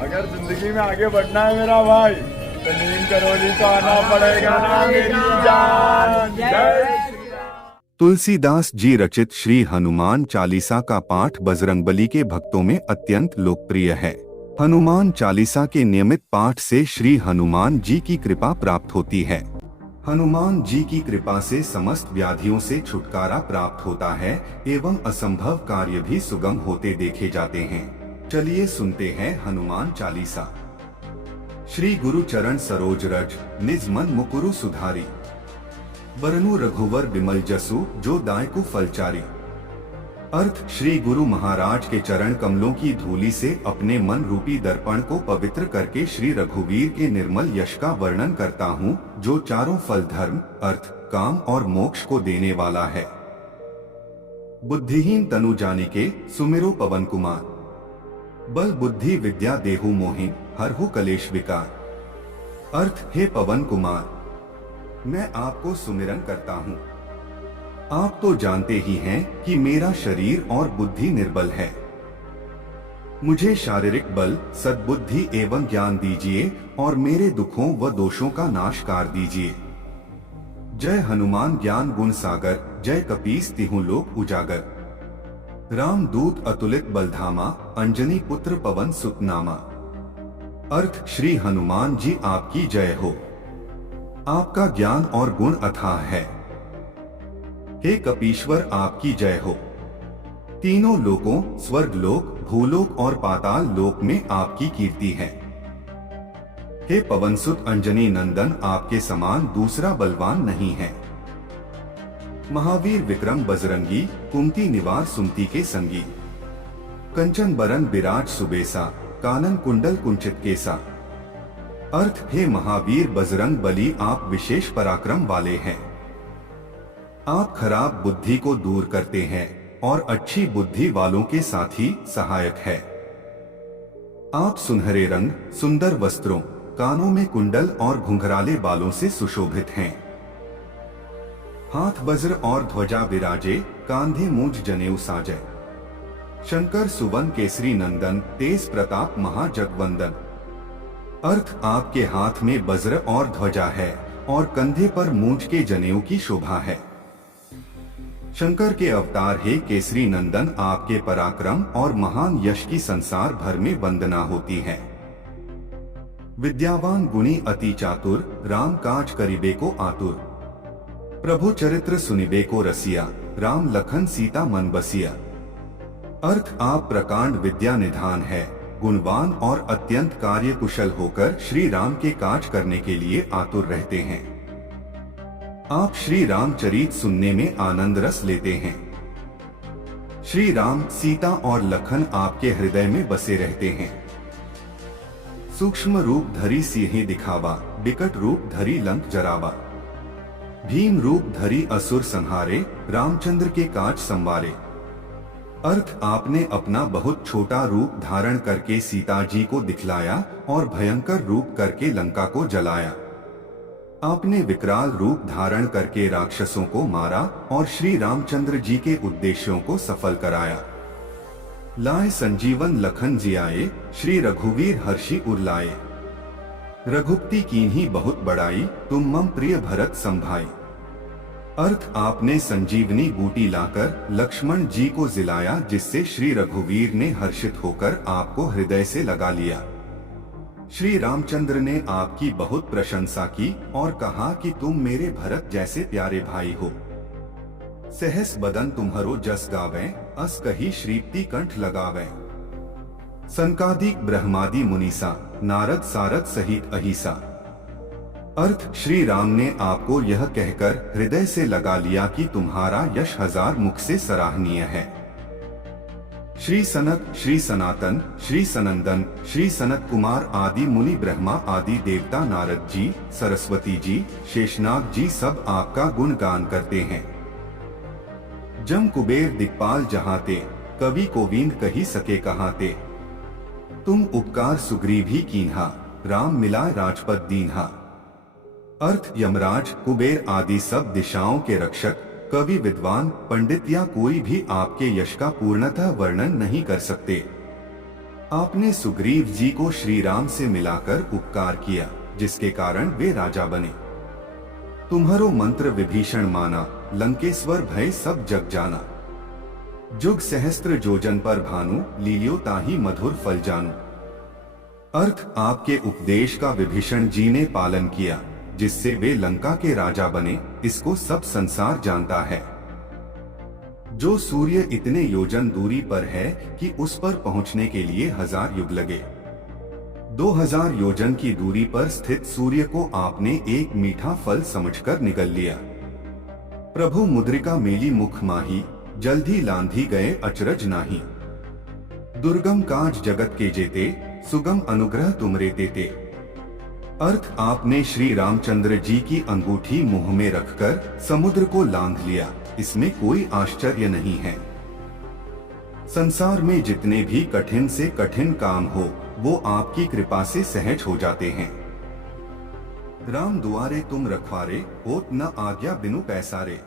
अगर जिंदगी में आगे बढ़ना है मेरा भाई तो नीम करोली तो आना पड़ेगा ना मेरी जान। जय श्री राम। तुलसीदास जी रचित श्री हनुमान चालीसा का पाठ बजरंगबली के भक्तों में अत्यंत लोकप्रिय है। हनुमान चालीसा के नियमित पाठ से श्री हनुमान जी की कृपा प्राप्त होती है। हनुमान जी की कृपा से समस्त व्याधियों से छुटकारा प्राप्त होता है एवं असंभव कार्य भी सुगम होते देखे जाते हैं। चलिए सुनते हैं हनुमान चालीसा। श्री गुरु चरण सरोज रज, निज मन मुकुरु सुधारी। बरनु रघुवर बिमल जसु, जो दायकु फलचारी। अर्थ, श्री गुरु महाराज के चरण कमलों की धूलि से अपने मन रूपी दर्पण को पवित्र करके श्री रघुवीर के निर्मल यश का वर्णन करता हूँ, जो चारों फल धर्म, अर्थ, काम और मोक्ष को देने वाला है। बुद्धिहीन तनु जानिके सुमिरो पवन कुमार। बल बुद्धि विद्या देहु मोहिन, हरहु कलेश विकार। अर्थ, हे पवन कुमार, मैं आपको सुमिरन करता हूँ। आप तो जानते ही हैं कि मेरा शरीर और बुद्धि निर्बल है। मुझे शारीरिक बल, सद्बुद्धि एवं ज्ञान दीजिए और मेरे दुखों व दोषों का नाश कर दीजिए। जय हनुमान ज्ञान गुण सागर, जय कपीस तिहु लोक उजागर। राम दूत अतुलित बलधामा, अंजनी पुत्र पवन सुत नामा। अर्थ, श्री हनुमान जी आपकी जय हो। आपका ज्ञान और गुण अथाह है। हे कपीश्वर आपकी जय हो। तीनों लोकों, स्वर्ग लोक, भूलोक और पाताल लोक में आपकी कीर्ति है। हे पवनसुत अंजनी नंदन, आपके समान दूसरा बलवान नहीं है। महावीर विक्रम बजरंगी, कुंती निवार सुमति के संगी। कंचन बरन बिराज सुबेसा, कानन कुंडल कुंचित केसा। अर्थ, हे महावीर बजरंग बली, आप विशेष पराक्रम वाले हैं। आप खराब बुद्धि को दूर करते हैं और अच्छी बुद्धि वालों के साथी सहायक है। आप सुनहरे रंग, सुंदर वस्त्रों, कानों में कुंडल और घुंघराले बालों से सुशोभित हैं। हाथ वज्र और ध्वजा विराजे, कांधे मूंज जनेऊ साजे। शंकर सुवन केसरी नंदन, तेज प्रताप महाजगवंदन। अर्थ, आपके हाथ में वज्र और ध्वजा है और कंधे पर मूंज के जनेऊ की शोभा है। शंकर के अवतार हे केसरी नंदन, आपके पराक्रम और महान यश की संसार भर में वंदना होती है। विद्यावान गुणी अति चातुर, राम काज करिबे को आतुर। प्रभु चरित्र सुनिबे को रसिया, राम लखन सीता मन बसिया। अर्थ, आप प्रकांड विद्या निधान है, गुणवान और अत्यंत कार्य कुशल होकर श्री राम के काज करने के लिए आतुर रहते हैं। आप श्री राम चरित सुनने में आनंद रस लेते हैं। श्री राम, सीता और लखन आपके हृदय में बसे रहते हैं। सूक्ष्म रूप धरी सिंह दिखावा, बिकट रूप धरी लंक जरावा। भीम रूप धरी असुर संहारे, रामचंद्र के काज संवारे। अर्थ, आपने अपना बहुत छोटा रूप धारण करके सीता जी को दिखलाया और भयंकर रूप करके लंका को जलाया। आपने विकराल रूप धारण करके राक्षसों को मारा और श्री रामचंद्र जी के उद्देश्यों को सफल कराया। लाए संजीवन लखन जियाए, श्री रघुवीर हर्षि उरलाए। रघुपति कीन्ही बहुत बड़ाई, तुम मम प्रिय भरत संभाई। अर्थ, आपने संजीवनी बूटी लाकर लक्ष्मण जी को जिलाया, जिससे श्री रघुवीर ने हर्षित होकर आपको हृदय से लगा लिया। श्री रामचंद्र ने आपकी बहुत प्रशंसा की और कहा कि तुम मेरे भरत जैसे प्यारे भाई हो। सहस बदन तुम्हरो जस गावे, अस कही श्रीप्ति कंठ लगावे। सनकादिक ब्रह्मादि मुनीसा, नारद सारद सहित अहिसा। अर्थ, श्री राम ने आपको यह कहकर हृदय से लगा लिया कि तुम्हारा यश हजार मुख से सराहनीय है। श्री सनक, श्री सनातन, श्री सनंदन, श्री सनत कुमार आदि मुनि, ब्रह्मा आदि देवता, नारद जी, सरस्वती जी, शेषनाग जी सब आपका गुणगान करते हैं। जम कुबेर दिक्पाल जहाते, कवि कोविंद कही सके कहाते। तुम उपकार सुग्रीव ही कीन्हा, राम मिलाए राजपद दीन्हा। अर्थ, यमराज, कुबेर आदि सब दिशाओं के रक्षक, कवि, विद्वान, पंडित या कोई भी आपके यश का पूर्णतः वर्णन नहीं कर सकते। आपने सुग्रीव जी को श्री राम से मिलाकर उपकार किया, जिसके कारण वे राजा बने। तुम्हारो मंत्र विभीषण माना, लंकेश्वर भय सब जग जाना। जुग सहस्त्र जोजन पर भानु, लील्यो ताहि मधुर फल जानू। अर्थ, आपके उपदेश का विभीषण जी ने पालन किया, जिससे वे लंका के राजा बने, इसको सब संसार जानता है। जो सूर्य इतने योजन दूरी पर है कि उस पर पहुंचने के लिए 1000 युग लगे, 2000 योजन की दूरी पर स्थित सूर्य को आपने एक मीठा फल समझकर निगल लिया। प्रभु मुद्रिका मेली मुख माही, जल्दी लांधी गए अचरज नाही। दुर्गम काज जगत के जेते, सुगम अनुग्रह तुमरे देते। अर्थ, आपने श्री रामचंद्र जी की अंगूठी मुंह में रखकर समुद्र को लांघ लिया, इसमें कोई आश्चर्य नहीं है। संसार में जितने भी कठिन से कठिन काम हो, वो आपकी कृपा से सहज हो जाते हैं। राम दुआरे तुम रखवारे, होत न आज्ञा बिनु पैसारे।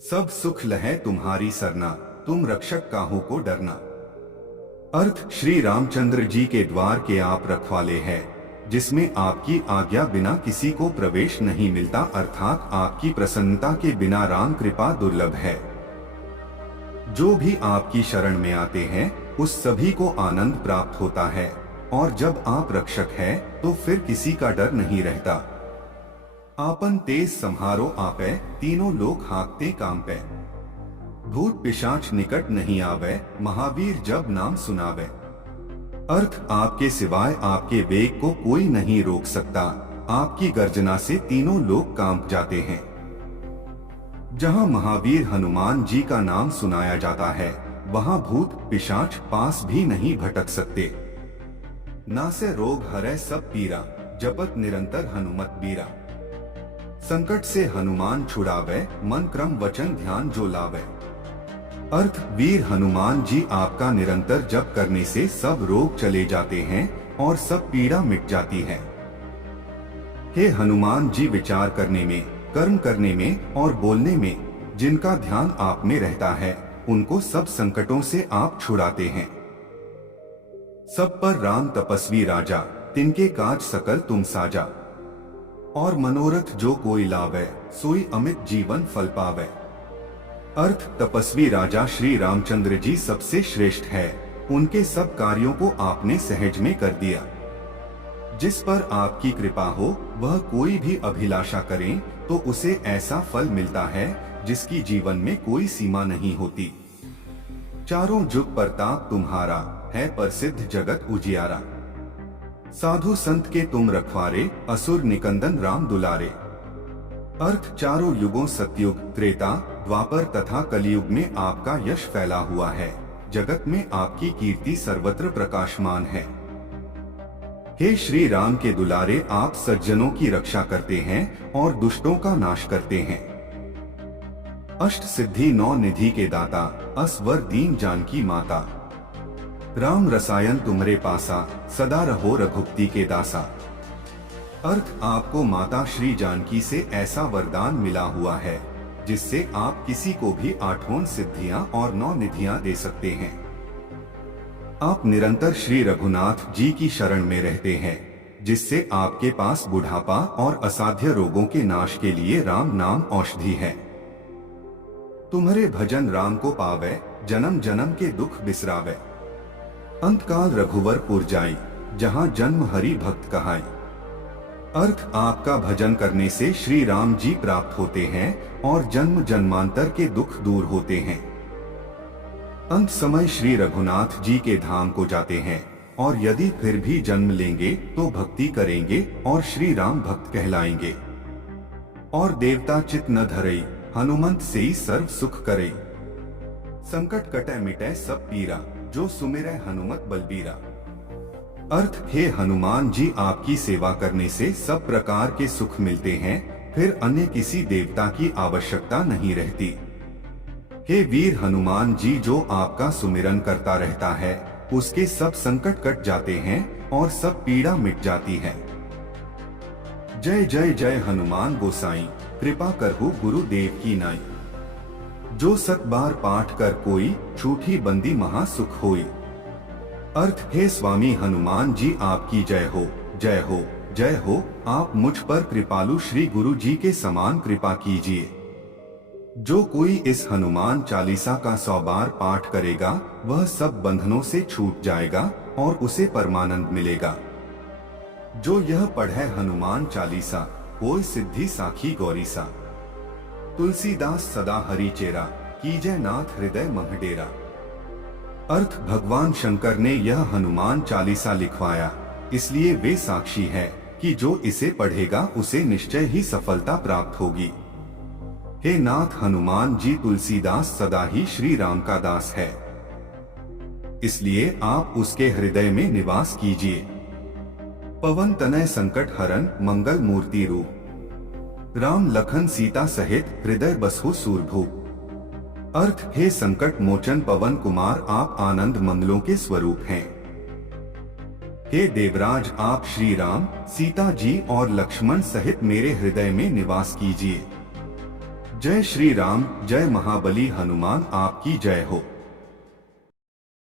सब सुख लहै तुम्हारी सरना, तुम रक्षक काहू को डरना। अर्थ, श्री रामचंद्र जी के द्वार के आप रखवाले हैं, जिसमें आपकी आज्ञा बिना किसी को प्रवेश नहीं मिलता, अर्थात आपकी प्रसन्नता के बिना राम कृपा दुर्लभ है। जो भी आपकी शरण में आते हैं, उस सभी को आनंद प्राप्त होता है, और जब आप रक्षक हैं, तो फिर किसी का डर नहीं रहता। आपन तेज संहारो आपे, तीनों लोग हाँकते काम पे। भूत पिशाच निकट नहीं आवे, महावीर जब नाम सुनावे। अर्थ, आपके सिवाय आपके वेग को कोई नहीं रोक सकता, आपकी गर्जना से तीनों लोग कांप जाते हैं। जहां महावीर हनुमान जी का नाम सुनाया जाता है, वहां भूत पिशाच पास भी नहीं भटक सकते। नासे रोग हरै सब पीरा, जपत निरंतर हनुमत बीरा। संकट से हनुमान छुड़ावे, मन क्रम वचन ध्यान जो लावे। अर्थ, वीर हनुमान जी आपका निरंतर जप करने से सब रोग चले जाते हैं और सब पीड़ा मिट जाती है। हे हनुमान जी, विचार करने में, कर्म करने में और बोलने में जिनका ध्यान आप में रहता है, उनको सब संकटों से आप छुड़ाते हैं। सब पर राम तपस्वी राजा, तिनके काज सकल तुम साजा। और मनोरथ जो कोई लावे, सोई अमित जीवन फल पावे। अर्थ, तपस्वी राजा श्री रामचंद्र जी सबसे श्रेष्ठ है, उनके सब कार्यों को आपने सहज में कर दिया। जिस पर आपकी कृपा हो, वह कोई भी अभिलाषा करे तो उसे ऐसा फल मिलता है जिसकी जीवन में कोई सीमा नहीं होती। चारों जुग प्रताप तुम्हारा, है प्रसिद्ध जगत उजियारा। साधु संत के तुम रखवारे, असुर निकंदन राम दुलारे। अर्थ, चारों युगों सतयुग, त्रेता, द्वापर तथा कलयुग में आपका यश फैला हुआ है। जगत में आपकी कीर्ति सर्वत्र प्रकाशमान है। हे श्री राम के दुलारे, आप सज्जनों की रक्षा करते हैं और दुष्टों का नाश करते हैं। अष्ट सिद्धि 9 निधि के दाता, असवर दीन जानकी माता। राम रसायन तुमरे पासा, सदा रहो रघुपति के दासा। अर्थ, आपको माता श्री जानकी से ऐसा वरदान मिला हुआ है, जिससे आप किसी को भी 8 सिद्धियां और 9 निधियां दे सकते हैं। आप निरंतर श्री रघुनाथ जी की शरण में रहते हैं, जिससे आपके पास बुढ़ापा और असाध्य रोगों के नाश के लिए राम नाम औषधि है। तुम्हारे भजन राम को पावे, जन्म जन्म के दुख बिसरावे। अंतकाल रघुवर पुर जाई, जहाँ जन्म हरि भक्त कहाई। अर्थ, आपका भजन करने से श्री राम जी प्राप्त होते हैं और जन्म जन्मांतर के दुख दूर होते हैं। अंत समय श्री रघुनाथ जी के धाम को जाते हैं, और यदि फिर भी जन्म लेंगे तो भक्ति करेंगे और श्री राम भक्त कहलाएंगे। और देवता चित न धरई, हनुमंत से ही सर्व सुख करई। संकट कटै मिटै सब पीरा, जो सुमिरै हनुमत बलबीरा। अर्थ, हे हनुमान जी, आपकी सेवा करने से सब प्रकार के सुख मिलते हैं, फिर अन्य किसी देवता की आवश्यकता नहीं रहती। हे वीर हनुमान जी, जो आपका सुमिरन करता रहता है, उसके सब संकट कट जाते हैं और सब पीड़ा मिट जाती है। जय जय जय हनुमान गोसाई, कृपा करहु गुरुदेव की नाई। जो 7 बार पाठ कर कोई, छूटी बंदी महा सुख होई। अर्थ हे स्वामी हनुमान जी आपकी जय हो, जय हो, जय हो। आप मुझ पर कृपालु श्री गुरु जी के समान कृपा कीजिए। जो कोई इस हनुमान चालीसा का 100 बार पाठ करेगा वह सब बंधनों से छूट जाएगा और उसे परमानंद मिलेगा। जो यह पढ़े हनुमान चालीसा होय सिद्धि साखी गौरीसा। तुलसीदास सदा हरि चेरा कीजय नाथ हृदय मह डेरा। अर्थ भगवान शंकर ने यह हनुमान चालीसा लिखवाया, इसलिए वे साक्षी है कि जो इसे पढ़ेगा उसे निश्चय ही सफलता प्राप्त होगी। हे नाथ हनुमान जी, तुलसीदास सदा ही श्री राम का दास है, इसलिए आप उसके हृदय में निवास कीजिए। पवन तनय संकट हरन मंगल मूर्ति रूप। राम लखन सीता सहित हृदय बसहु सूरभूप। अर्थ हे संकट मोचन पवन कुमार, आप आनंद मंगलों के स्वरूप हैं। हे देवराज, आप श्री राम, सीता जी और लक्ष्मण सहित मेरे हृदय में निवास कीजिए। जय श्री राम, जय महाबली हनुमान, आपकी जय हो।